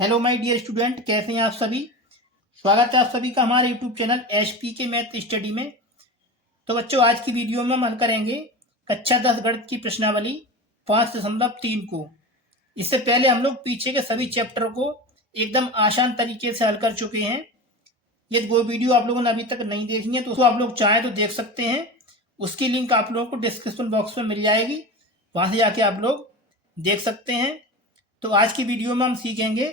Hello my dear student, कैसे हैं आप सभी। स्वागत है आप सभी का हमारे यूट्यूब चैनल एचपी के मैथ स्टडी में। तो बच्चों, आज की वीडियो में हम हल करेंगे कक्षा 10 गणित की प्रश्नावली 5.3 को। इससे पहले हम लोग पीछे के सभी चैप्टर को एकदम आसान तरीके से हल कर चुके हैं। यदि वो वीडियो आप लोगों ने अभी तक नहीं देखी है तो उसको आप लोग चाहें तो देख सकते हैं। उसकी लिंक आप लोगों को डिस्क्रिप्शन बॉक्स में मिल जाएगी, वहां से जाके आप लोग देख सकते हैं। तो आज की वीडियो में हम सीखेंगे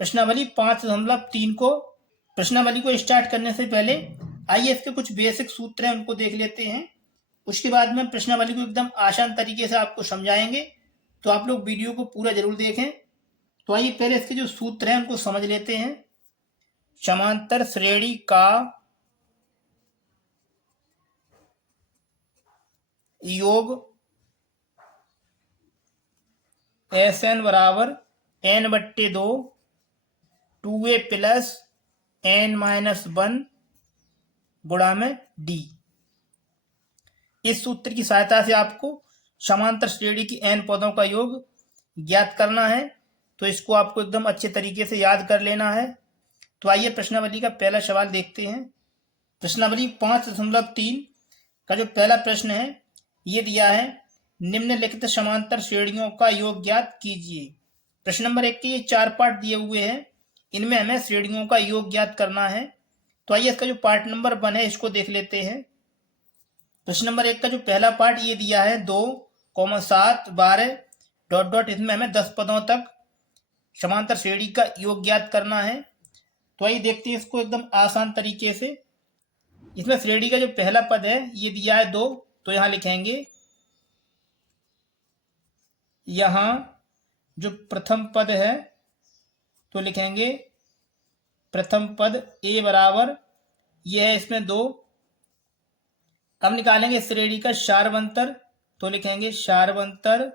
प्रश्नावली 5.3 को। प्रश्नावली को स्टार्ट करने से पहले आइए इसके कुछ बेसिक सूत्र हैं उनको देख लेते हैं। उसके बाद में हम प्रश्नावली को एकदम आसान तरीके से आपको समझाएंगे, तो आप लोग वीडियो को पूरा जरूर देखें। तो आइए पहले इसके जो सूत्र हैं उनको समझ लेते हैं। समांतर श्रेणी का योग SN बराबर n/2 2a प्लस n-1 गुणा में d। इस सूत्र की सहायता से आपको समांतर श्रेणी की n पदों का योग ज्ञात करना है। तो इसको आपको एकदम अच्छे तरीके से याद कर लेना है। तो आइए प्रश्नावली का पहला सवाल देखते हैं। प्रश्नावली 5.3 का जो पहला प्रश्न है ये दिया है, निम्नलिखित समांतर श्रेणियों का योग ज्ञात कीजिए। प्रश्न नंबर 1 के ये 4 पार्ट दिए हुए हैं, इनमें हमें श्रेणियों का योग ज्ञात करना है। तो आइए इसका जो पार्ट नंबर 1 है इसको देख लेते हैं। प्रश्न नंबर 1 का जो पहला पार्ट ये दिया है 2, 7, 12 ... इसमें हमें 10 पदों तक समांतर श्रेणी का योग ज्ञात करना है। तो आइए देखते हैं इसको एकदम आसान तरीके से। इसमें श्रेणी का जो पहला पद है ये दिया है 2, तो यहां लिखेंगे, यहां जो प्रथम पद है तो लिखेंगे प्रथम पद a बराबर ये है इसमें 2। अब निकालेंगे श्रेणी का सार्वंतर, तो लिखेंगे सार्वंतर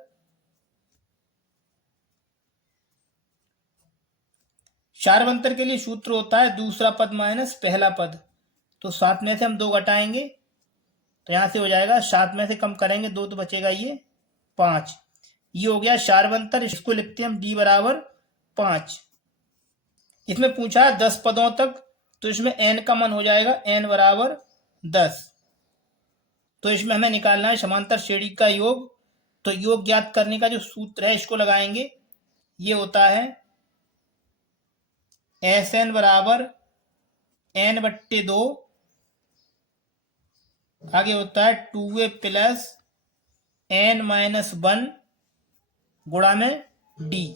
के लिए सूत्र होता है दूसरा पद माइनस पहला पद। तो 7 में से हम 2 घटाएंगे तो यहां से हो जाएगा 7 में से कम करेंगे 2 तो बचेगा ये 5। ये हो गया सार्वंतर। इसको लिखते हैं हम d बराबर 5। इसमें पूछा है 10 पदों तक, तो इसमें n का मान हो जाएगा n बराबर 10। तो इसमें हमें निकालना है समांतर श्रेणी का योग। तो योग ज्ञात करने का जो सूत्र है इसको लगाएंगे, ये होता है SN बराबर n/2, आगे होता है 2a प्लस n-1 गुणा में d।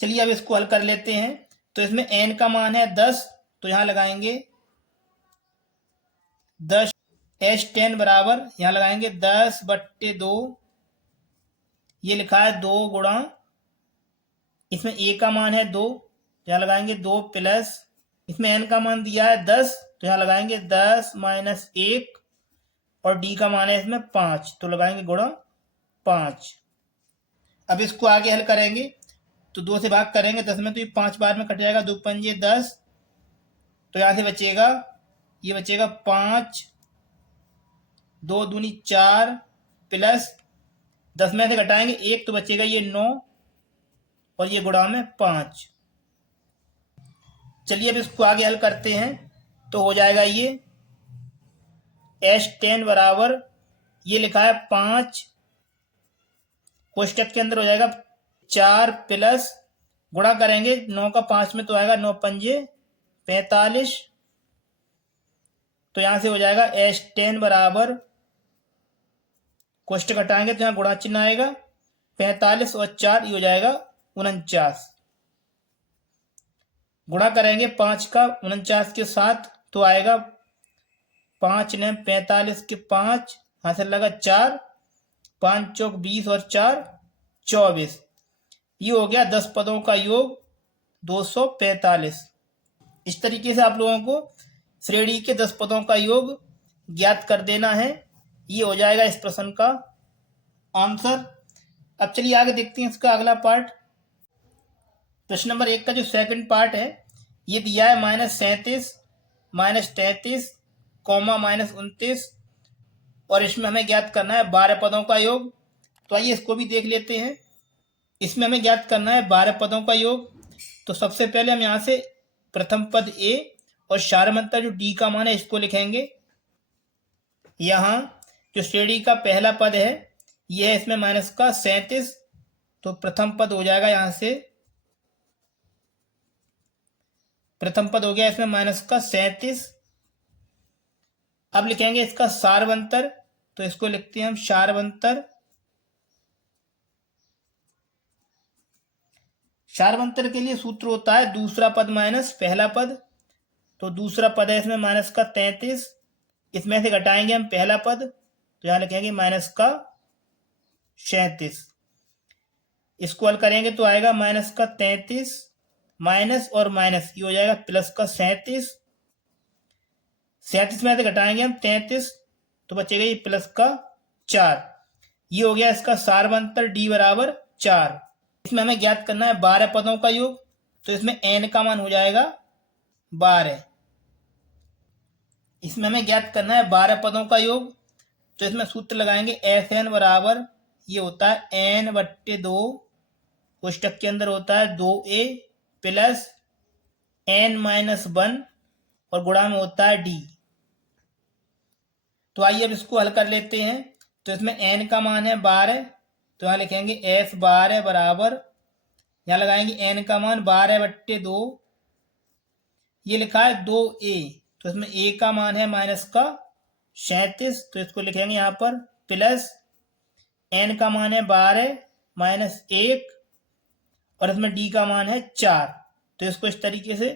चलिए अब इसको हल कर लेते हैं। तो इसमें n का मान है 10, तो यहां लगाएंगे 10 S10 बराबर यहां लगाएंगे 10/2। ये लिखा है 2 गुणा, इसमें a का मान है 2, यहां लगाएंगे 2 प्लस, इसमें n का मान दिया है 10, तो यहां लगाएंगे 10 - 1 और d का मान है इसमें 5, तो लगाएंगे गुणा 5। अब इसको आगे हल करेंगे तो 2 से भाग करेंगे 10 में, तो ये 5 बार में कट जाएगा, 2 पंजे 10। तो यहां से बचेगा, ये बचेगा 5, 2 दूनी 4 प्लस 10 में से घटाएंगे 1 तो बचेगा ये 9 और ये गुणा में 5। चलिए अब इसको आगे हल करते हैं। तो हो जाएगा ये S10 बराबर ये लिखा है 5, कोष्टक के अंदर हो जाएगा 4 प्लस गुणा करेंगे 9 का 5 में, तो आएगा 9 पंजे 45। तो यहां से हो जाएगा S10 बराबर, कोष्टक हटाएंगे तो यहां गुणा चिन्ह आएगा, 45 और 4 ये हो जाएगा 49। गुणा करेंगे 5 का 49 के साथ, तो आएगा 5 ने 45 के 5 हासिल लगा 4, 5 चौक 20 और 4 24। ये हो गया 10 पदों का योग 245। इस तरीके से आप लोगों को श्रेणी के 10 पदों का योग ज्ञात कर देना है। ये हो जाएगा इस प्रश्न का आंसर। अब चलिए आगे देखते हैं इसका अगला पार्ट। प्रश्न नंबर 1 का जो सेकंड पार्ट है ये दिया है -37, -33, -29 और इसमें हमें ज्ञात करना है 12 पदों का योग। तो आइए इसको भी देख लेते हैं। इसमें हमें ज्ञात करना है 12 पदों का योग। तो सबसे पहले हम यहाँ से प्रथम पद ए और क्षारमंतर जो डी का मान है इसको लिखेंगे। यहाँ जो श्रेणी का पहला पद है यह है इसमें माइनस का 37, तो प्रथम पद हो जाएगा यहाँ से, प्रथम पद हो गया इसमें माइनस का 37। अब लिखेंगे इसका सारवंतर, तो इसको लिखते हैं हम सारवंतर। सारवंतर के लिए सूत्र होता है दूसरा पद माइनस पहला पद, तो दूसरा पद है इसमें माइनस का 33, इसमें से घटाएंगे हम पहला पद, तो यहां लिखेंगे माइनस का 37। इसको हल करेंगे तो आएगा माइनस का 33 माइनस और माइनस ये हो जाएगा प्लस का 37। 37 में से घटाएंगे हम 33, तो बचेगा ये प्लस का 4। ये हो गया इसका सारवंतर डी बराबर 4। इसमें हमें ज्ञात करना है 12 पदों का योग, तो इसमें n का मान हो जाएगा 12। इसमें हमें ज्ञात करना है 12 पदों का योग, तो इसमें सूत्र लगाएंगे Sn बराबर ये होता है n/2, कोष्टक के अंदर होता है 2a प्लस n-1 और गुणा में होता है d। तो आइए अब इसको हल कर लेते हैं। तो इसमें n का मान है 12, तो यहाँ लिखेंगे S12 बराबर, यहाँ लगाएंगे n का मान 12/2, ये लिखा है 2a, तो इसमें a का मान है माइनस का 37, तो इसको लिखेंगे यहाँ पर प्लस n का मान है 12 माइनस 1 और इसमें d का मान है 4, तो इसको इस तरीके से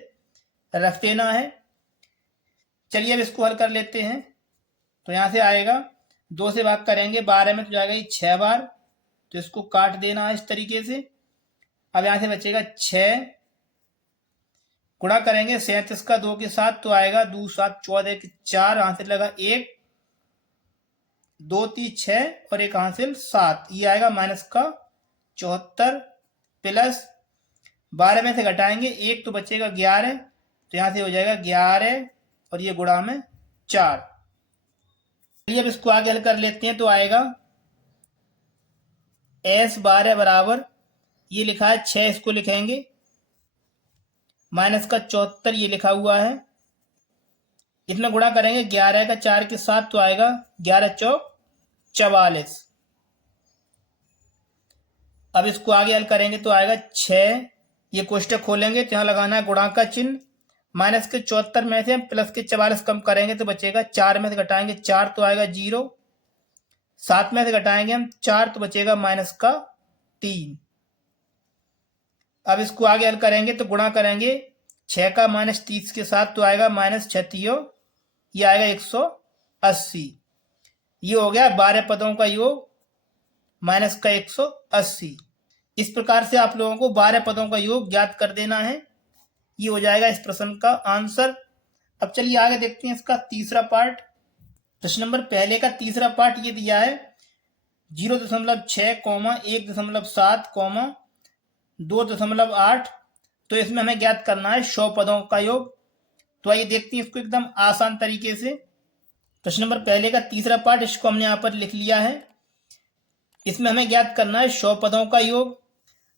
रख देना है। चलिए अब इसको हल कर लेते हैं। तो यहाँ से आएगा 2 से भाग करेंगे 12 में, तो जाएगा ये 6 बार, तो इसको काट देना है इस तरीके से। अब यहाँ से बचेगा 6, गुणा करेंगे 37 का 2 के साथ, तो आएगा 2 7 14 4, हासिल लगा 1 2 3 6 और एक हासिल 7, ये आएगा माइनस का 74 प्लस 12 में से घटाएंगे 1, तो बचेगा 11, तो यहाँ से हो जाएगा 11 और ये गुणा में 4। चलिए अब इसको आगे हल कर लेते हैं। तो आएगा S12 बराबर ये लिखा है 6, इसको लिखेंगे माइनस का 74 ये लिखा हुआ है, इसमें गुणा करेंगे 11 का 4 के साथ, तो आएगा 11 चौक 44। अब इसको आगे हल करेंगे तो आएगा 6, ये कोष्टक खोलेंगे तो यहाँ लगाना है गुणा का चिन्ह, माइनस के 74 में से हम प्लस के 44 कम करेंगे तो बचेगा 4 में से घटाएंगे 4, तो आएगा 0, 7 में से घटाएंगे हम 4, तो बचेगा माइनस का 3। अब इसको आगे हल करेंगे तो गुणा करेंगे 6 का माइनस 30 के साथ, तो आएगा माइनस 36, ये आएगा 180। ये हो गया 12 पदों का योग माइनस का 180। इस प्रकार से आप लोगों को 12 पदों का योग ज्ञात कर देना है। ये हो जाएगा इस प्रश्न का आंसर। अब चलिए आगे देखते हैं इसका तीसरा पार्ट। प्रश्न नंबर पहले का तीसरा पार्ट ये दिया है 0.6, 1.7, 2.8, तो इसमें हमें ज्ञात करना है 100 पदों का योग। तो आइए देखते हैं इसको एकदम आसान तरीके से। प्रश्न नंबर पहले का तीसरा पार्ट, इसको हमने यहाँ पर लिख लिया है। इसमें हमें ज्ञात करना है 100 पदों का योग।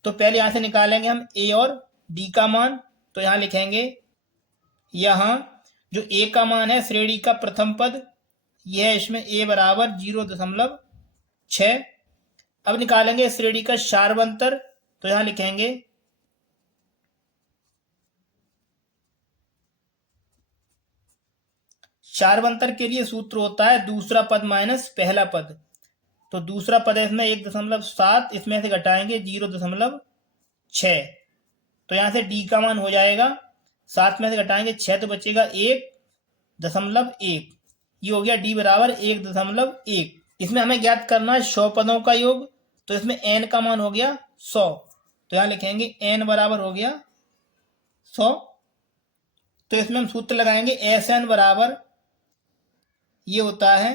तो पहले यहाँ से निकालेंगे हम a और d का मान, तो यहाँ लिखेंगे, यहाँ जो a का मान है श्रेणी का प्रथम पद, यह है इसमें a बराबर 0.6। अब निकालेंगे श्रेणी का सारवंतर, तो यहाँ लिखेंगे सारवंतर के लिए सूत्र होता है दूसरा पद माइनस पहला पद। तो दूसरा पद है इसमें 1.7, इसमें से घटाएंगे 0.6, तो यहाँ से d का मान हो जाएगा 7 में से घटाएंगे 6, तो बचेगा 1.1, ये हो गया d बराबर 1.1। इसमें हमें ज्ञात करना है 100 पदों का योग। तो इसमें n का मान हो गया 100, तो यहाँ लिखेंगे n बराबर हो गया 100। तो इसमें हम सूत्र लगाएंगे Sn बराबर ये होता है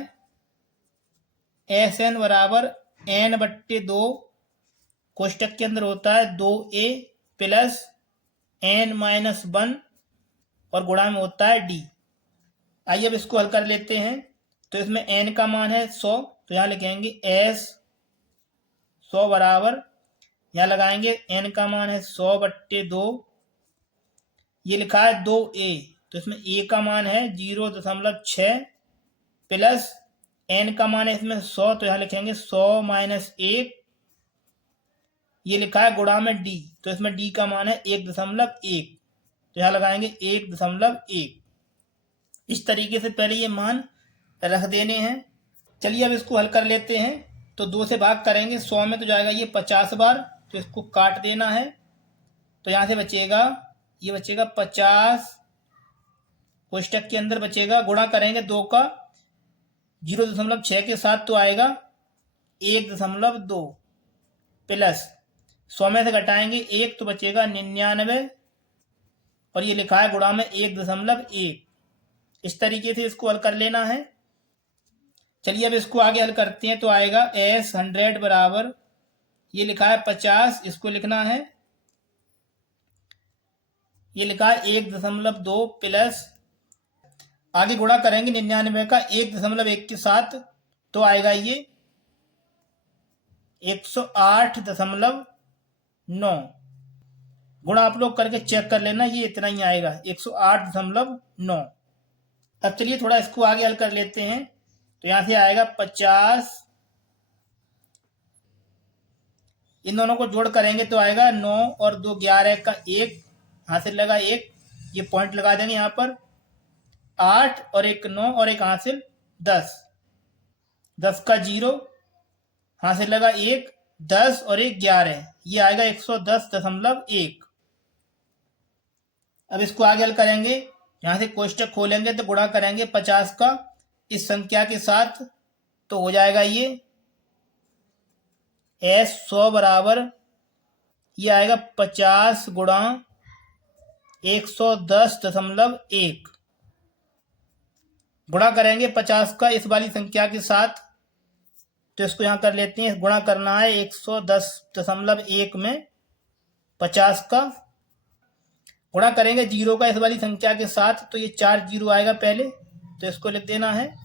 Sn बराबर n/2, कोष्टक के अंदर होता है 2a प्लस n-1 और गुणा में होता है d। आइए अब इसको हल कर लेते हैं। तो इसमें n का मान है 100, तो यहाँ लिखेंगे S 100 बराबर यहाँ लगाएंगे n का मान है 100/2, ये लिखा है 2a, तो इसमें a का मान है 0.6 प्लस n का मान है इसमें 100, तो यहाँ लिखेंगे 100 माइनस 1, ये लिखा है गुणा में d, तो इसमें d का मान है 1.1, तो यहाँ लगाएंगे 1.1। इस तरीके से पहले ये मान रख देने हैं। चलिए अब इसको हल कर लेते हैं। तो 2 से भाग करेंगे, 100 में तो जाएगा ये 50 बार, तो इसको काट देना है। तो यहाँ से बचेगा, ये बचेगा 50, कोष्टक के अंदर बचेगा, गुणा करेंगे 2 का 0.6 के साथ, तो आएगा 1.2 प्लस 100 में से घटाएंगे 1, तो बचेगा 99, और ये लिखा है गुणा में 1.1। इस तरीके से इसको हल कर लेना है। चलिए अब इसको आगे हल करते हैं। तो आएगा s 100 बराबर, ये लिखा है 50, इसको लिखना है, ये लिखा है 1.2 प्लस, आगे गुणा करेंगे 99 का 1.1 के साथ, तो आएगा ये 108.9। गुणा आप लोग करके चेक कर लेना, ये इतना ही आएगा 108.9। अब चलिए थोड़ा इसको आगे हल कर लेते हैं। तो यहां से आएगा 50, इन दोनों को जोड़ करेंगे तो आएगा 9 और 2 11 का 1, हासिल लगा 1, ये पॉइंट लगा देंगे यहाँ पर, 8 और 1 9 और 1 हासिल 10, 10 का 0, हासिल लगा 1, 10 और 1 11, ये आएगा 110.1। अब इसको आगे हल करेंगे, यहाँ से कोष्टक खोलेंगे तो गुणा करेंगे 50 का इस संख्या के साथ, तो हो जाएगा ये s 100 बराबर, ये आएगा 50 गुणा 110.1। गुणा करेंगे 50 का इस वाली संख्या के साथ, तो इसको यहाँ कर लेते हैं, गुणा करना है 110.1 में 50 का, गुणा करेंगे 0 का इस वाली संख्या के साथ, तो ये 4 0 आएगा पहले, तो इसको लिख देना है।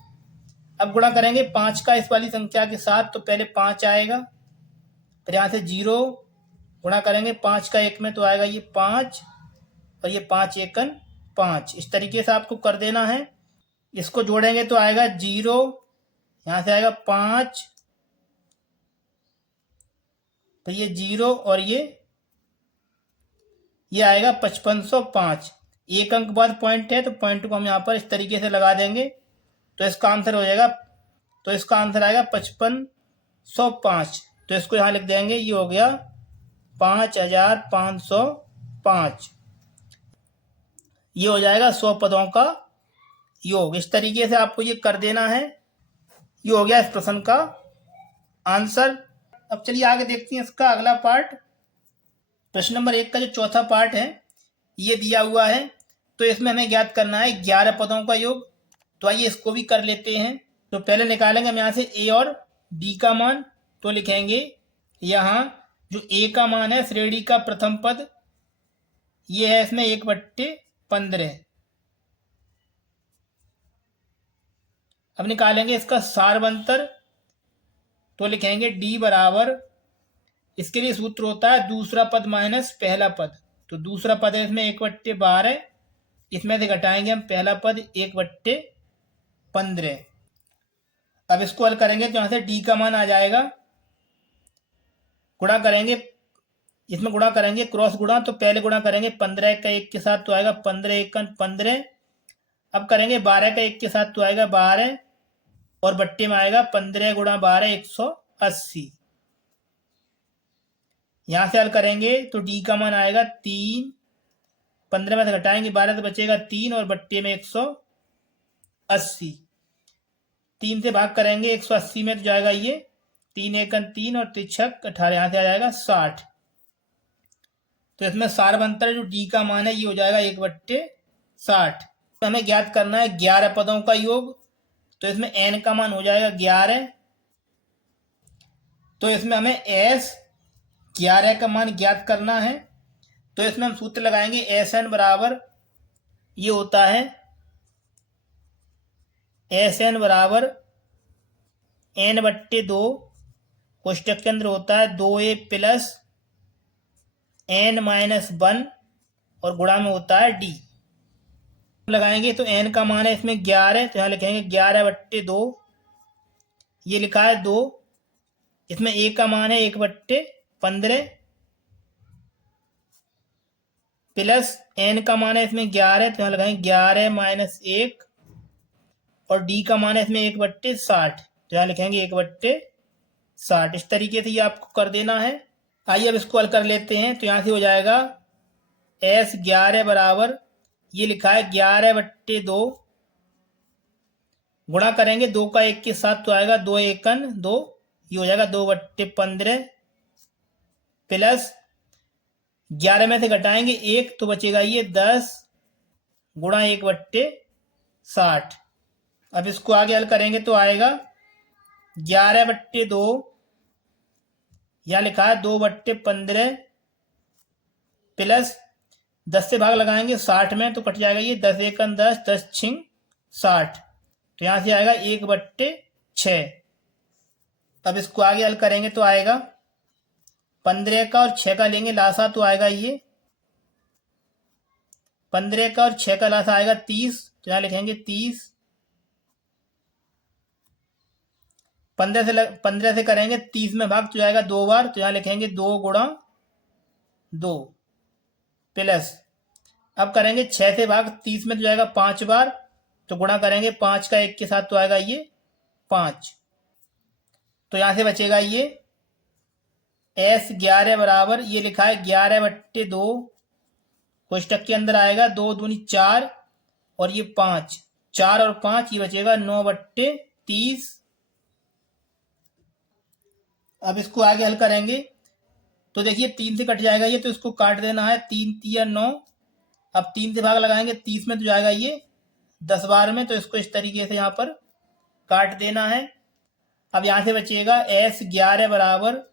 अब गुणा करेंगे 5 का इस वाली संख्या के साथ, तो पहले 5 आएगा, फिर यहाँ से 0, गुणा करेंगे 5 का 1 में, तो आएगा ये 5, और ये 5 एकन 5। इस तरीके से आपको कर देना है। इसको जोड़ेंगे तो आएगा 0, यहाँ से आएगा 5, तो ये 0 और ये आएगा 5505। एक अंक बाद पॉइंट है, तो पॉइंट को हम यहाँ पर इस तरीके से लगा देंगे, तो इसका आंसर हो जाएगा, तो इसका आंसर आएगा 5505। तो इसको यहाँ लिख देंगे, ये हो गया 5505, ये हो जाएगा 100 पदों का योग। इस तरीके से आपको ये कर देना है। ये हो गया इस प्रश्न का आंसर। अब चलिए आगे देखते हैं इसका अगला पार्ट। प्रश्न नंबर 1 का जो चौथा पार्ट है ये दिया हुआ है, तो इसमें हमें ज्ञात करना है 11 पदों का योग। तो आइए इसको भी कर लेते हैं। तो पहले निकालेंगे हम यहाँ से a और b का मान, तो लिखेंगे यहाँ जो a का मान है श्रेणी का प्रथम पद, ये है इसमें 1/15। अब निकालेंगे इसका सारवंतर, तो लिखेंगे d बराबर, इसके लिए सूत्र होता है दूसरा पद माइनस पहला पद। तो दूसरा पद है इसमें 1/12, इसमें से घटाएंगे हम पहला पद 1/15। अब इसको हल करेंगे तो यहाँ से d का मान आ जाएगा, गुणा करेंगे, इसमें गुणा करेंगे क्रॉस गुणा, तो पहले गुणा करेंगे 15 का 1 के साथ, तो आएगा 15 एकन 15। अब करेंगे 12 का 1 के साथ, तो आएगा 12, और बट्टे में आएगा 15 गुणा 12 180। यहाँ से हल करेंगे तो d का मान आएगा 3, 15 में से घटाएंगे 12 तो बचेगा 3, और बट्टे में 180। 3 से भाग करेंगे 180 में, तो जाएगा ये 3 एकन 3 और 3 छक 18, यहाँ से आ जाएगा 60। तो इसमें सारवंतर जो d का मान है ये हो जाएगा 1/60। तो हमें ज्ञात करना है 11 पदों का योग, तो इसमें n का मान हो जाएगा 11। तो इसमें हमें s 11 का मान ज्ञात करना है। तो इसमें हम सूत्र लगाएंगे Sn बराबर, ये होता है Sn बराबर n/2, कोष्टक के अंदर होता है 2a प्लस n-1 और गुणा में होता है d। लगाएंगे तो n का मान है इसमें 11, तो यहाँ लिखेंगे 11/2। ये लिखा है 2, इसमें a का मान है 1/15 प्लस n का मान है इसमें 11, तो यहाँ लगाएंगे 11-1 और d का मान है इसमें 1/60, तो यहाँ लिखेंगे 1/60। इस तरीके से ये आपको कर देना है। आइए अब इसको हल कर लेते हैं। तो यहाँ से हो जाएगा S11 बराबर, ये लिखा है 11/2, गुणा करेंगे 2 का 1 के साथ तो आएगा 2 एकन 2, ये हो जाएगा 2/15 प्लस 11 में से घटाएंगे 1 तो बचेगा ये 10 गुणा 1/60। अब इसको आगे हल करेंगे तो आएगा 11/2, यहाँ लिखा है 2/15 प्लस 10 से भाग लगाएंगे 60 में तो कट जाएगा ये 10 एकन 10, 10 छिंग 60, तो यहाँ से आएगा 1/6। अब इसको आगे हल करेंगे तो आएगा 15 का और 6 का लेंगे लासा तो आएगा ये 15 का और 6 का लासा आएगा 30, तो यहाँ लिखेंगे 30। 15 से करेंगे 30 में भाग तो जाएगा 2 बार, तो यहाँ लिखेंगे 2 गुणा 2 प्लस, अब करेंगे 6 से भाग 30 में तो जाएगा 5 बार, तो गुणा करेंगे 5 का 1 के साथ तो आएगा ये 5, तो यहाँ से बचेगा ये S11 बराबर, ये लिखा है 11/2, कोष्टक के अंदर आएगा 2 दूनी 4 और ये 5, 4 और 5 ये बचेगा 9/30। अब इसको आगे हल करेंगे तो देखिए 3 से कट जाएगा ये, तो इसको काट देना है, 3 तिया 9, अब 3 से भाग लगाएंगे 30 में तो जाएगा ये 10 बार में, तो इसको इस तरीके से यहाँ पर काट देना है। अब यहाँ से बचेगा S11 बराबर,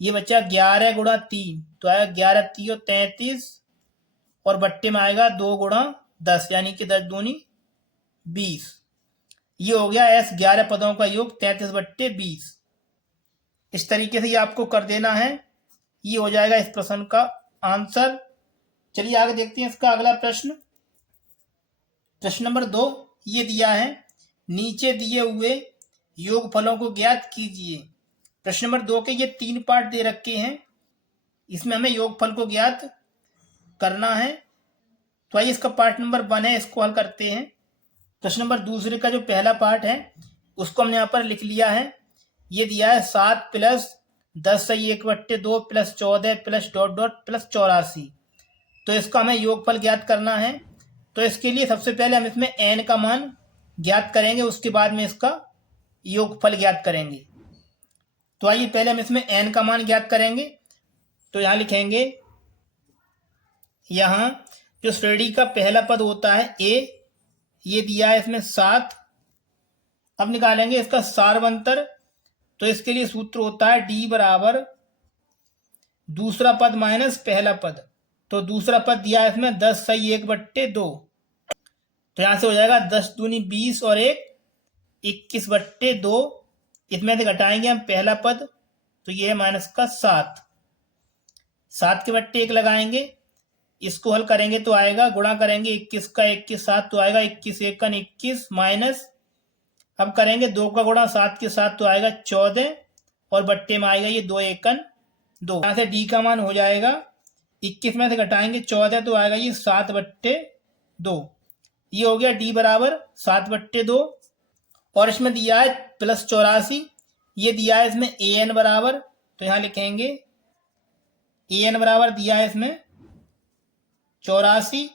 ये बच्चा 11 गुणा 3 तो आएगा 11 3 33 और बट्टे में आएगा 2 गुणा 10 यानी कि 10 दूनी 20। ये हो गया S11 पदों का योग 33/20। इस तरीके से ये आपको कर देना है, ये हो जाएगा इस प्रश्न का आंसर। चलिए आगे देखते हैं इसका अगला प्रश्न। प्रश्न नंबर 2 ये दिया है, नीचे दिए हुए योगफलों को ज्ञात कीजिए। प्रश्न नंबर 2 के ये 3 पार्ट दे रखे हैं, इसमें हमें योगफल को ज्ञात करना है। तो आइए इसका पार्ट नंबर 1 है, इसको हल करते हैं। प्रश्न नंबर 2 का जो पहला पार्ट है उसको हमने यहाँ पर लिख लिया है। ये दिया है 7 प्लस 10 सही 1/2 plus 14 plus dot dot plus 84, तो इसका हमें योगफल ज्ञात करना है। तो इसके लिए सबसे पहले हम इसमें n का मान ज्ञात करेंगे, उसके बाद में इसका योगफल ज्ञात करेंगे। तो आइए पहले हम इसमें n का मान ज्ञात करेंगे। तो यहाँ लिखेंगे, यहाँ जो श्रेणी का पहला पद होता है a, ये दिया है इसमें 7। अब निकालेंगे इसका सारवंतर, तो इसके लिए सूत्र होता है d बराबर दूसरा पद माइनस पहला पद। तो दूसरा पद दिया है इसमें 10 सही 1/2, तो यहाँ से हो जाएगा 10 दूनी 20 और 1 21/2। इसमें से घटाएंगे हम पहला पद, तो ये है माइनस का 7, 7 के बट्टे 1 लगाएंगे, इसको हल करेंगे तो आएगा, गुणा करेंगे 21 का 1 के साथ तो आएगा 21 एकन 21 माइनस, अब करेंगे 2 का गुणा 7 के साथ तो आएगा 14 और बट्टे में आएगा ये 2 एकन 2। यहाँ से d का मान हो जाएगा 21 में से घटाएंगे 14 तो आएगा ये 7/2। ये हो गया d बराबर 7/2। और इसमें दिया है प्लस 84, ये दिया है इसमें an बराबर, तो यहाँ लिखेंगे an बराबर दिया है इसमें 84,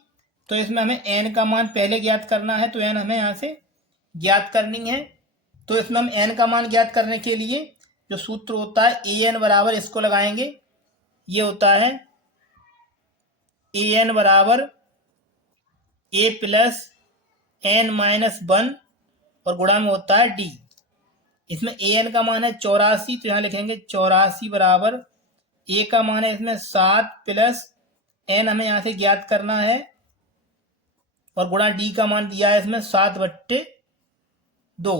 तो इसमें हमें n का मान पहले ज्ञात करना है, तो n हमें यहाँ से ज्ञात करनी है। तो इसमें हम n का मान ज्ञात करने के लिए जो सूत्र होता है an बराबर, इसको लगाएंगे, ये होता है an बराबर a प्लस n-1 और गुणा में होता है d। इसमें an का मान है 84, तो यहाँ लिखेंगे 84 बराबर a का मान है इसमें 7 प्लस n हमें यहाँ से ज्ञात करना है और गुणा d का मान दिया है इसमें 7/2।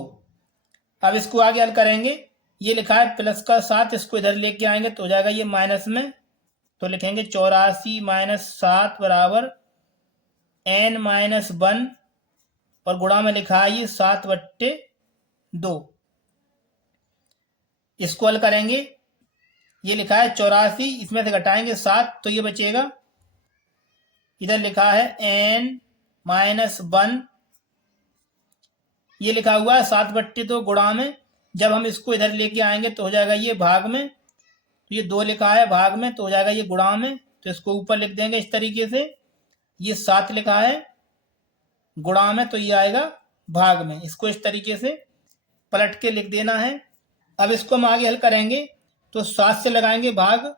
अब इसको आगे हल करेंगे, ये लिखा है प्लस का 7, इसको इधर लेके आएंगे तो हो जाएगा ये माइनस में तो लिखेंगे 84 माइनस 7 बराबर n माइनस 1 और गुणा में लिखा है ये 7/2। इसको हल करेंगे, ये लिखा है 84, इसमें से घटाएंगे 7 तो ये बचेगा, इधर लिखा है n माइनस 1, ये लिखा हुआ है 7/2 गुणा में, जब हम इसको इधर लेके आएंगे तो हो जाएगा ये भाग में, तो ये 2 लिखा है भाग में तो हो जाएगा ये गुणा में, तो इसको ऊपर लिख देंगे इस तरीके से, ये 7 लिखा है गुणा में तो ये आएगा भाग में, इसको इस तरीके से पलट के लिख देना है। अब इसको हम आगे हल करेंगे तो 7 से लगाएंगे भाग,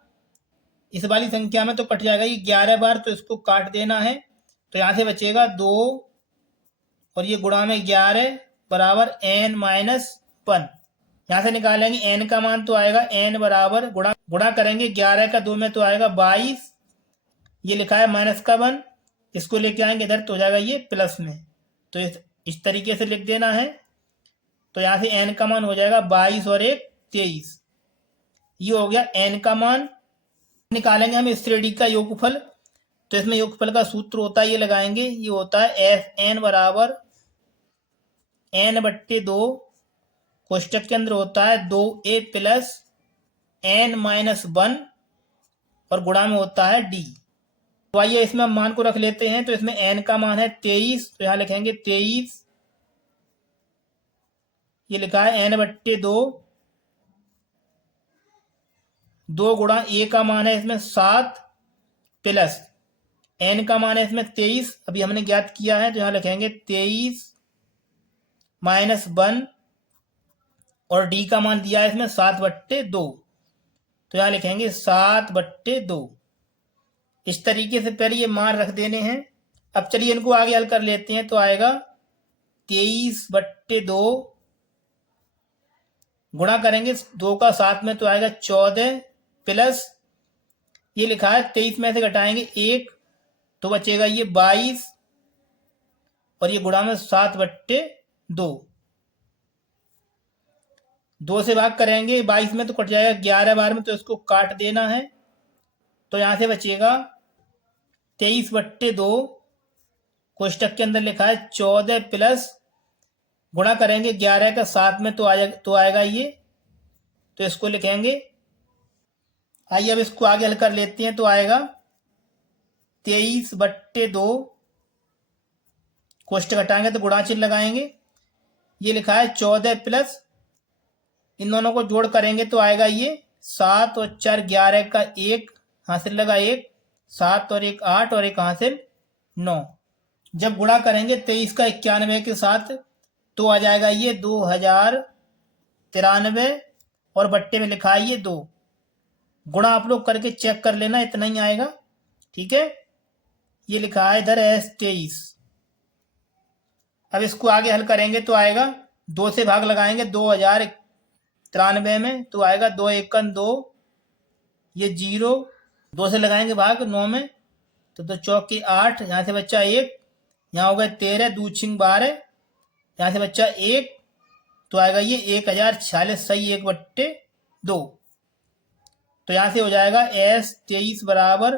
इस वाली संख्या में तो कट जाएगा ये 11 बार, तो इसको काट देना है, तो यहाँ से बचेगा 2 और ये गुणा में 11 बराबर n माइनस 1। यहाँ से निकालेंगे n का मान तो आएगा n बराबर गुणा करेंगे 11 का 2 में तो आएगा 22, ये लिखा है माइनस का 1, इसको लेके आएंगे इधर तो हो जाएगा ये प्लस में, तो इस तरीके से लिख देना है। तो यहाँ से n का मान हो जाएगा 22 और 1 23, ये हो गया n का मान। निकालेंगे हम इस श्रेणी का योगफल, तो इसमें योगफल का सूत्र होता है ये लगाएंगे, ये होता है Fn बराबर n/2, कोष्टक के अंदर होता है 2a प्लस n माइनस 1 और गुणा में होता है d। तो आइए इसमें हम मान को रख लेते हैं, तो इसमें n का मान है 23, तो यहाँ लिखेंगे 23, ये लिखा है n/2, 2 गुणा a का मान है इसमें 7 प्लस n का मान है इसमें 23, अभी हमने ज्ञात किया है, तो यहाँ लिखेंगे 23 माइनस 1 और d का मान दिया है इसमें 7/2, तो यहाँ लिखेंगे 7/2। इस तरीके से पहले ये मान रख देने हैं। अब चलिए इनको आगे हल कर लेते हैं, तो आएगा 23/2 गुणा करेंगे 2 का 7 में तो आएगा 14 प्लस ये लिखा है 23 में से घटाएंगे 1 तो बचेगा ये 22 और ये गुणा में 7/2, 2 से भाग करेंगे 22 में तो कट जाएगा 11 बार में, तो इसको काट देना है, तो यहाँ से बचेगा 23/2, कोष्टक के अंदर लिखा है 14 प्लस गुणा करेंगे 11 का 7 में तो आएगा ये, तो इसको लिखेंगे। आइए अब इसको आगे हल कर लेते हैं, तो आएगा 23/2, कोष्टक हटाएंगे तो गुणा चिन्ह लगाएंगे, ये लिखा है 14 प्लस इन दोनों को जोड़ करेंगे तो आएगा ये 7 और 4 11 का 1 हासिल लगा 1, 7 और 1 8 और 1 हासिल 9। जब गुणा करेंगे 23 का 91 के साथ तो आ जाएगा ये 2093 और बट्टे में लिखा है ये 2। गुणा आप लोग करके चेक कर लेना, इतना ही आएगा, ठीक है। ये लिखा है इधर S23। अब इसको आगे हल करेंगे तो आएगा 2 से भाग लगाएंगे 2093 में तो आएगा 2 एकन 2, ये 0, 2 से लगाएंगे भाग 9 में तो 2 चौके 8, यहाँ से बच्चा 1, यहाँ हो गए 13, 2 छिंग 12, यहाँ से बच्चा 1 तो आएगा ये 1046 सही 1/2। तो यहाँ से हो जाएगा S23 बराबर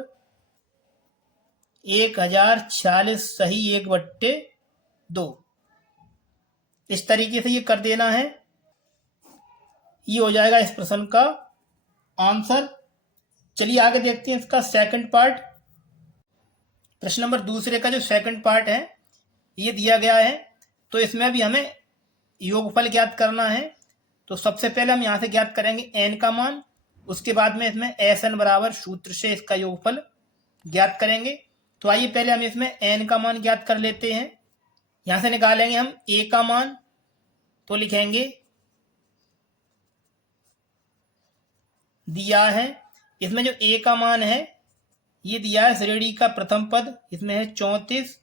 1046 सही 1/2। इस तरीके से ये कर देना है, ये हो जाएगा इस प्रश्न का आंसर। चलिए आगे देखते हैं इसका सेकंड पार्ट। प्रश्न नंबर दूसरे का जो सेकंड पार्ट है ये दिया गया है, तो इसमें भी हमें योगफल ज्ञात करना है। तो सबसे पहले हम यहाँ से ज्ञात करेंगे n का मान, उसके बाद में इसमें Sn बराबर सूत्र से इसका योगफल ज्ञात करेंगे। तो आइए पहले हम इसमें n का मान ज्ञात कर लेते हैं। यहाँ से निकालेंगे हम a का मान, तो लिखेंगे दिया है इसमें जो a का मान है ये दिया है श्रेणी का प्रथम पद, इसमें है 34।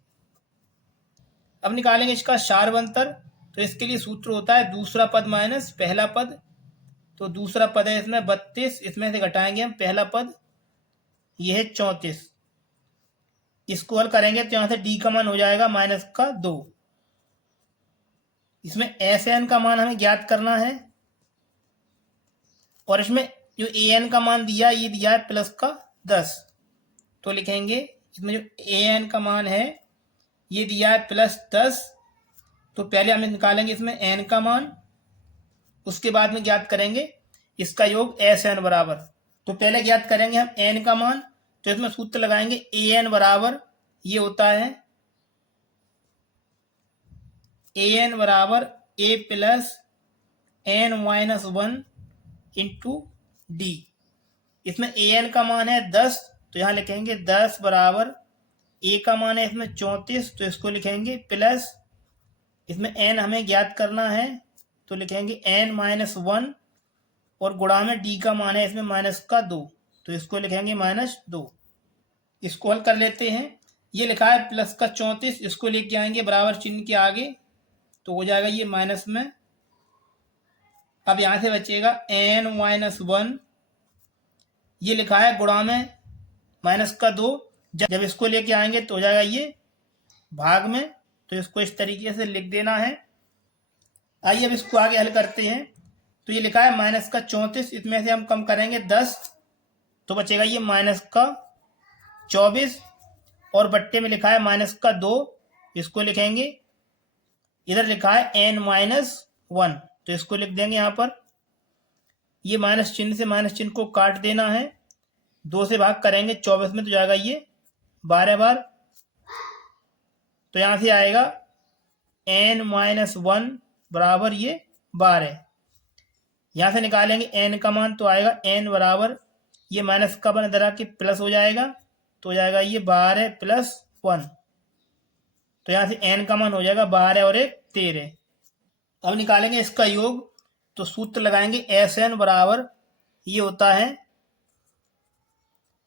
अब निकालेंगे इसका सारवंतर, तो इसके लिए सूत्र होता है दूसरा पद माइनस पहला पद। तो दूसरा पद है इसमें 32, इसमें से घटाएंगे हम पहला पद, ये है 34। इसको हल करेंगे तो यहाँ से d का मान हो जाएगा -2। इसमें Sn का मान हमें ज्ञात करना है और इसमें जो an का मान दिया ये दिया है +2। 10। तो लिखेंगे इसमें जो ए एन का मान है ये दिया है +10। तो पहले हम निकालेंगे इसमें एन का मान, उसके बाद में ज्ञात करेंगे इसका योग एस एन बराबर। तो पहले ज्ञात करेंगे हम एन का मान, तो इसमें सूत्र लगाएंगे ए एन बराबर ये होता है ए एन बराबर a plus n minus 1 into d. इसमें ए एन का मान है 10, तो यहाँ लिखेंगे 10 बराबर ए का मान है इसमें 34, तो इसको लिखेंगे प्लस इसमें एन हमें ज्ञात करना है तो लिखेंगे एन माइनस 1 और गुणा में डी का मान है इसमें -2, तो इसको लिखेंगे -2। इसको हल कर लेते हैं। ये लिखा है प्लस का 34, इसको लेके आएंगे बराबर चिन्ह के आगे तो हो जाएगा ये माइनस में। अब यहाँ से बचेगा n-1, ये लिखा है गुणा में -2। जब इसको लेके आएंगे तो हो जाएगा ये भाग में, तो इसको इस तरीके से लिख देना है। आइए अब इसको आगे हल करते हैं। तो ये लिखा है -34, इसमें से हम कम करेंगे 10, तो बचेगा ये -24 और बट्टे में लिखा है -2, इसको लिखेंगे। इधर लिखा है n-1, तो इसको लिख देंगे यहाँ पर। ये माइनस चिन्ह से माइनस चिन्ह को काट देना है, 2 से भाग करेंगे 24 में तो जाएगा ये 12 बार। तो यहाँ से आएगा n-1 बराबर ये 12। यहाँ से निकालेंगे n का मान, तो आएगा n बराबर ये माइनस का बन इधर आके प्लस हो जाएगा, तो हो जाएगा ये 12 + 1। तो यहाँ से n का मान हो जाएगा 12 और 1 13। अब निकालेंगे इसका योग, तो सूत्र लगाएंगे एस एन बराबर ये होता है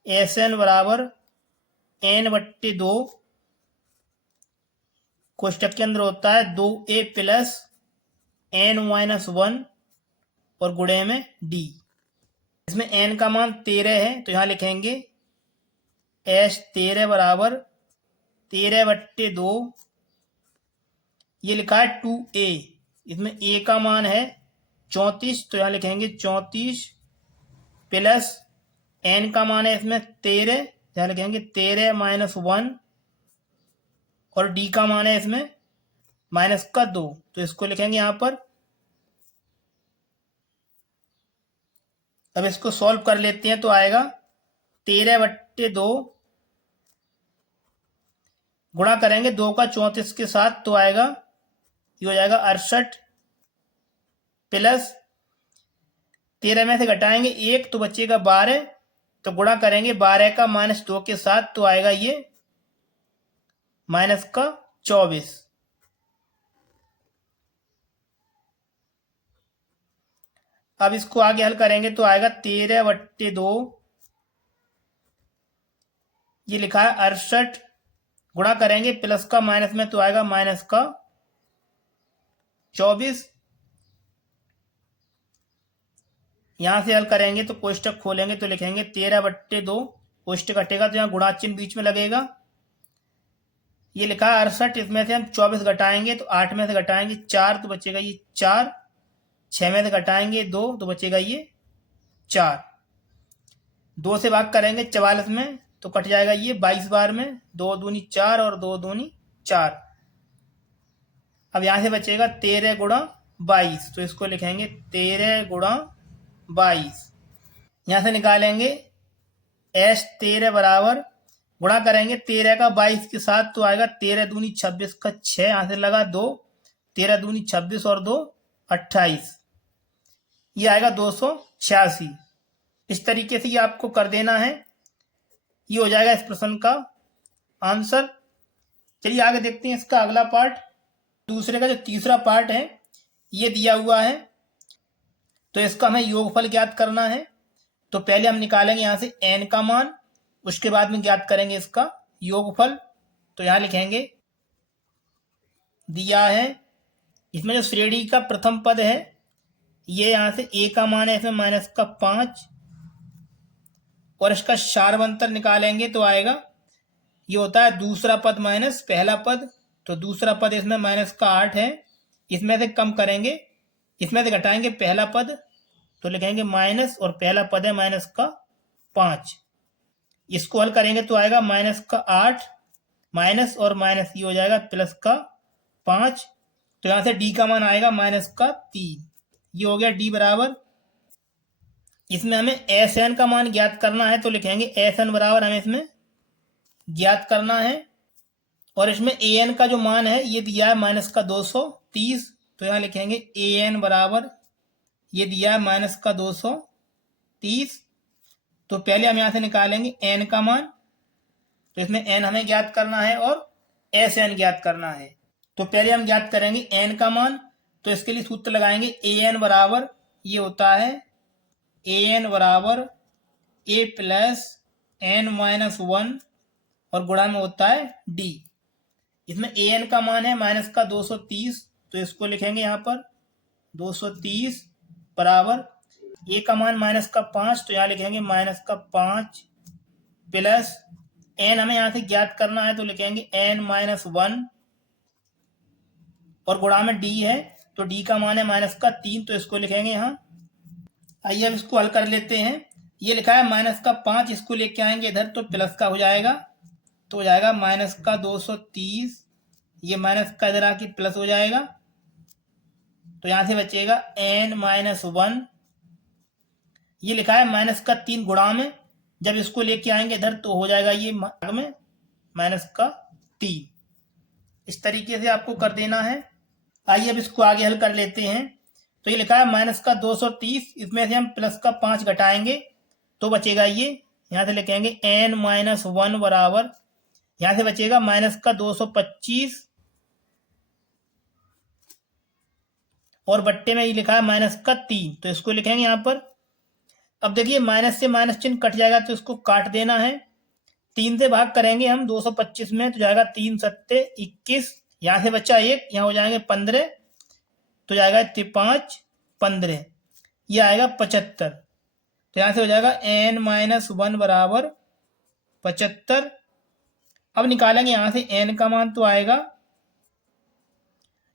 एस एन बराबर n/2 कोष्टक के अंदर होता है 2a + n-1 और गुणे में d। इसमें n का मान 13 है, तो यहाँ लिखेंगे S13 बराबर 13/2, ये लिखा है 2a। इसमें a का मान है 34, तो यहाँ लिखेंगे 34 प्लस n का मान है इसमें 13, यहाँ लिखेंगे 13-1 और d का मान है इसमें -2, तो इसको लिखेंगे यहाँ पर। अब इसको सॉल्व कर लेते हैं, तो आएगा 13/2 गुणा करेंगे 2 का 34 के साथ, तो आएगा ये हो जाएगा 68 प्लस 13 में से घटाएंगे 1 तो बचेगा 12, तो गुणा करेंगे 12 का -2 के साथ, तो आएगा ये -24। अब इसको आगे हल करेंगे तो आएगा 13/2, ये लिखा है 68 गुणा करेंगे प्लस का माइनस में, तो आएगा -24। यहां से हल करेंगे तो कोष्टक खोलेंगे तो लिखेंगे 13/2, कोष्टक हटेगा तो यहाँ गुणा चिन्ह बीच में लगेगा। ये लिखा है 68, इसमें से हम 24 घटाएंगे तो 8 में से घटाएंगे 4 तो बचेगा ये 4, 6 में से घटाएंगे 2 तो बचेगा ये 4, 2 से भाग करेंगे 44 में तो कट जाएगा ये 22 बार में, 2 दूनी 4 और 2 दूनी 4। अब यहाँ से बचेगा 13 गुणा 22, तो इसको लिखेंगे 13 गुणा 22। यहाँ से निकालेंगे S13 बराबर गुणा करेंगे 13 का 22 के साथ, तो आएगा 13 दूनी 26 का 6, यहाँ से लगा 2, 13 दूनी 26 और 2 28, ये आएगा 286। इस तरीके से ये आपको कर देना है, ये हो जाएगा इस प्रश्न का आंसर। चलिए आगे देखते हैं इसका अगला पार्ट। दूसरे का जो तीसरा पार्ट है ये दिया हुआ है, तो इसका हमें योगफल ज्ञात करना है। तो पहले हम निकालेंगे यहाँ से n का मान, उसके बाद में ज्ञात करेंगे इसका योगफल। तो यहाँ लिखेंगे दिया है इसमें जो श्रेणी का प्रथम पद है ये यहाँ से a का मान है इसमें -5 और इसका सारवंतर निकालेंगे तो आएगा ये होता है दूसरा पद माइनस पहला पद। तो दूसरा पद इसमें -8 है, इसमें से कम करेंगे, इसमें से घटाएंगे पहला पद तो लिखेंगे माइनस और पहला पद है -5। इसको हल करेंगे तो आएगा माइनस का 8 माइनस और माइनस ये हो जाएगा प्लस का 5। तो यहाँ से डी का मान आएगा माइनस का 3। ये हो गया डी बराबर। इसमें हमें एस एन का मान ज्ञात करना है तो लिखेंगे एस एन बराबर हमें इसमें ज्ञात करना है। और इसमें ए एन का जो मान है ये दिया है माइनस का 230। तो यहाँ लिखेंगे ए एन बराबर ये दिया है माइनस का 230। तो पहले हम यहाँ से निकालेंगे एन का मान। तो इसमें एन हमें ज्ञात करना है और एस एन ज्ञात करना है। तो पहले हम ज्ञात करेंगे एन का मान। तो इसके लिए सूत्र लगाएंगे ए एन बराबर ये होता है ए एन बराबर ए प्लस एन माइनस 1 और गुणा में होता है डी। इसमें ए एन का मान है माइनस का 230। तो इसको लिखेंगे यहाँ पर 230 बराबर ए का मान माइनस का 5। तो यहाँ लिखेंगे माइनस का 5 प्लस एन हमें यहाँ से ज्ञात करना है तो लिखेंगे एन माइनस 1 और गुणा में डी है। तो डी का मान है माइनस का 3। तो इसको लिखेंगे यहाँ। आइए अब इसको हल कर लेते हैं। ये लिखा है माइनस का 5, इसको लेके आएंगे इधर तो प्लस का हो जाएगा। तो हो जाएगा माइनस का 230, ये माइनस का इधर आके प्लस हो जाएगा। तो यहाँ से बचेगा एन माइनस 1। ये लिखा है माइनस का 3 गुणा में, जब इसको लेके आएंगे इधर तो हो जाएगा ये भाग में माइनस का 3। इस तरीके से आपको कर देना है। आइए अब इसको आगे हल कर लेते हैं। तो ये लिखा है माइनस का 230, इसमें से हम प्लस का 5 घटाएंगे तो बचेगा ये। यहाँ से लिखेंगे एन माइनस 1 बराबर यहाँ से बचेगा माइनस का 225 और बट्टे में ये लिखा है माइनस का 3। तो इसको लिखेंगे यहाँ पर। अब देखिए माइनस से माइनस चिन्ह कट जाएगा तो इसको काट देना है। 3 से भाग करेंगे हम 225 में तो जाएगा 3 सत्ते 21। यहाँ से बच्चा 1, यहाँ हो जाएंगे 15 तो जाएगा 5 15, ये आएगा 75। तो यहाँ से हो जाएगा एन माइनस 1 बराबर 75। अब निकालेंगे यहाँ से एन का मान तो आएगा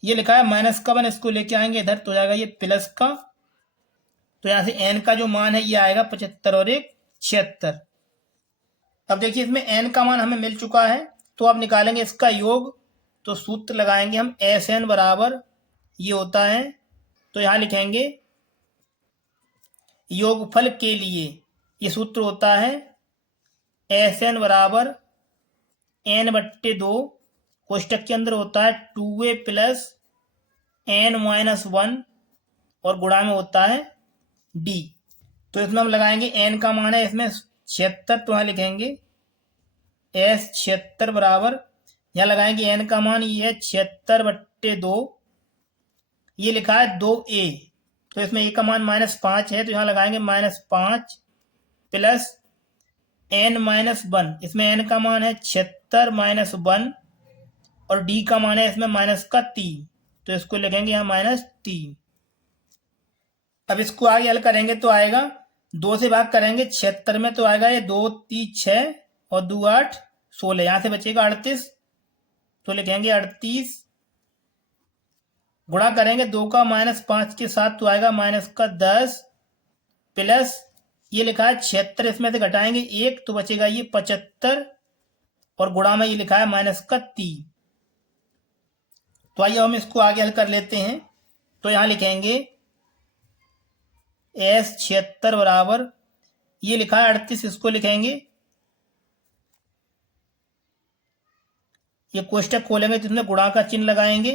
ये लिखा है माइनस का 1, इसको लेके आएंगे इधर तो हो जाएगा ये प्लस का। तो यहाँ से एन का जो मान है ये आएगा 75 और 1 76। अब देखिए इसमें एन का मान हमें मिल चुका है तो अब निकालेंगे इसका योग। तो सूत्र लगाएंगे हम एस एन बराबर ये होता है। तो यहाँ लिखेंगे योगफल के लिए ये सूत्र होता है एस एन बराबर एन बट्टे 2 कोष्टक के अंदर होता है 2a प्लस एन माइनस 1 और गुणा में होता है डी। तो इसमें हम लगाएंगे एन का मान है इसमें 76। तो यहाँ लिखेंगे एस 76 बराबर यहाँ लगाएंगे एन का मान ये है 76 बट्टे 2, ये लिखा है 2a। तो इसमें ए का मान माइनस 5 है तो यहाँ लगाएंगे माइनस 5 प्लस एन माइनस 1, इसमें एन का मान है 76 माइनस 1 और डी का मान है इसमें माइनस का 3। तो इसको लिखेंगे यहाँ माइनस 3। अब इसको आगे हल करेंगे तो आएगा 2 से भाग करेंगे 76 में तो आएगा ये 2 3 6 और 2 8 16, यहाँ से बचेगा 38। तो लिखेंगे 38 गुणा करेंगे 2 का माइनस 5 के साथ तो आएगा माइनस का 10 प्लस ये लिखा है 76, इसमें से घटाएंगे 1 तो बचेगा ये 75 और गुणा में ये लिखा है माइनस का 3। तो आइए हम इसको आगे हल कर लेते हैं। तो यहाँ लिखेंगे एस 76 बराबर ये लिखा है 38, इसको लिखेंगे ये कोष्टक खोलेंगे तो इसमें गुणा का चिन्ह लगाएंगे।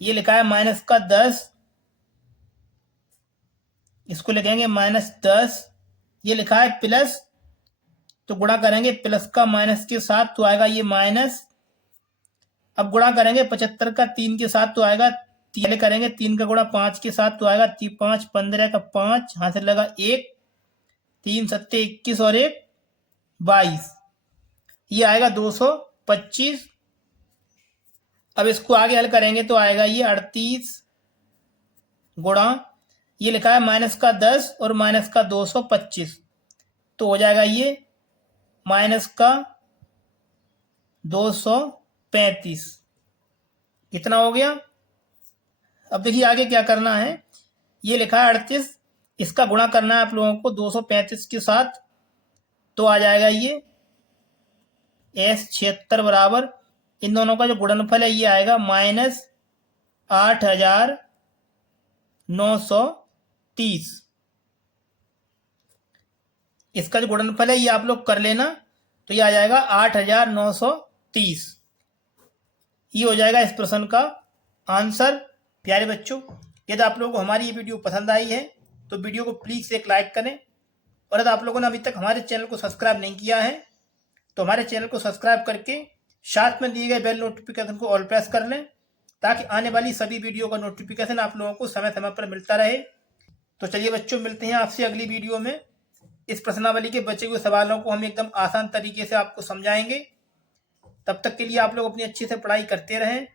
ये लिखा है माइनस का 10, इसको लिखेंगे माइनस 10। ये लिखा है प्लस तो गुणा करेंगे प्लस का माइनस के साथ तो आएगा ये माइनस। अब गुणा करेंगे 75 का 3 के साथ तो आएगा, पहले करेंगे 3 का गुणा 5 के साथ तो आएगा 5 15 का 5, हाथ से लगा 1 3 सत्ते 21 और 1 22, ये आएगा 225। अब इसको आगे हल करेंगे तो आएगा ये 38 गुणा ये लिखा है माइनस का 10 और माइनस का 225 तो हो जाएगा ये माइनस का 235। कितना हो गया? अब देखिए आगे क्या करना है। ये लिखा है 38, इसका गुणा करना है आप लोगों को 235 के साथ। तो आ जाएगा ये एस 76 बराबर इन दोनों का जो गुणनफल है ये आएगा -8,930। इसका जो गुणनफल है ये आप लोग कर लेना, तो ये आ जाएगा 8,930। ये हो जाएगा इस प्रश्न का आंसर। प्यारे बच्चों, यदि आप लोगों को हमारी ये वीडियो पसंद आई है तो वीडियो को प्लीज़ एक लाइक करें, और यदि आप लोगों ने अभी तक हमारे चैनल को सब्सक्राइब नहीं किया है तो हमारे चैनल को सब्सक्राइब करके साथ में दिए गए बेल नोटिफिकेशन को ऑल प्रेस कर लें, ताकि आने वाली सभी वीडियो का नोटिफिकेशन आप लोगों को समय समय पर मिलता रहे। तो चलिए बच्चों, मिलते हैं आपसे अगली वीडियो में। इस प्रश्नावली के बचे हुए सवालों को हम एकदम आसान तरीके से आपको समझाएंगे। तब तक के लिए आप लोग अपनी अच्छी से पढ़ाई करते रहें।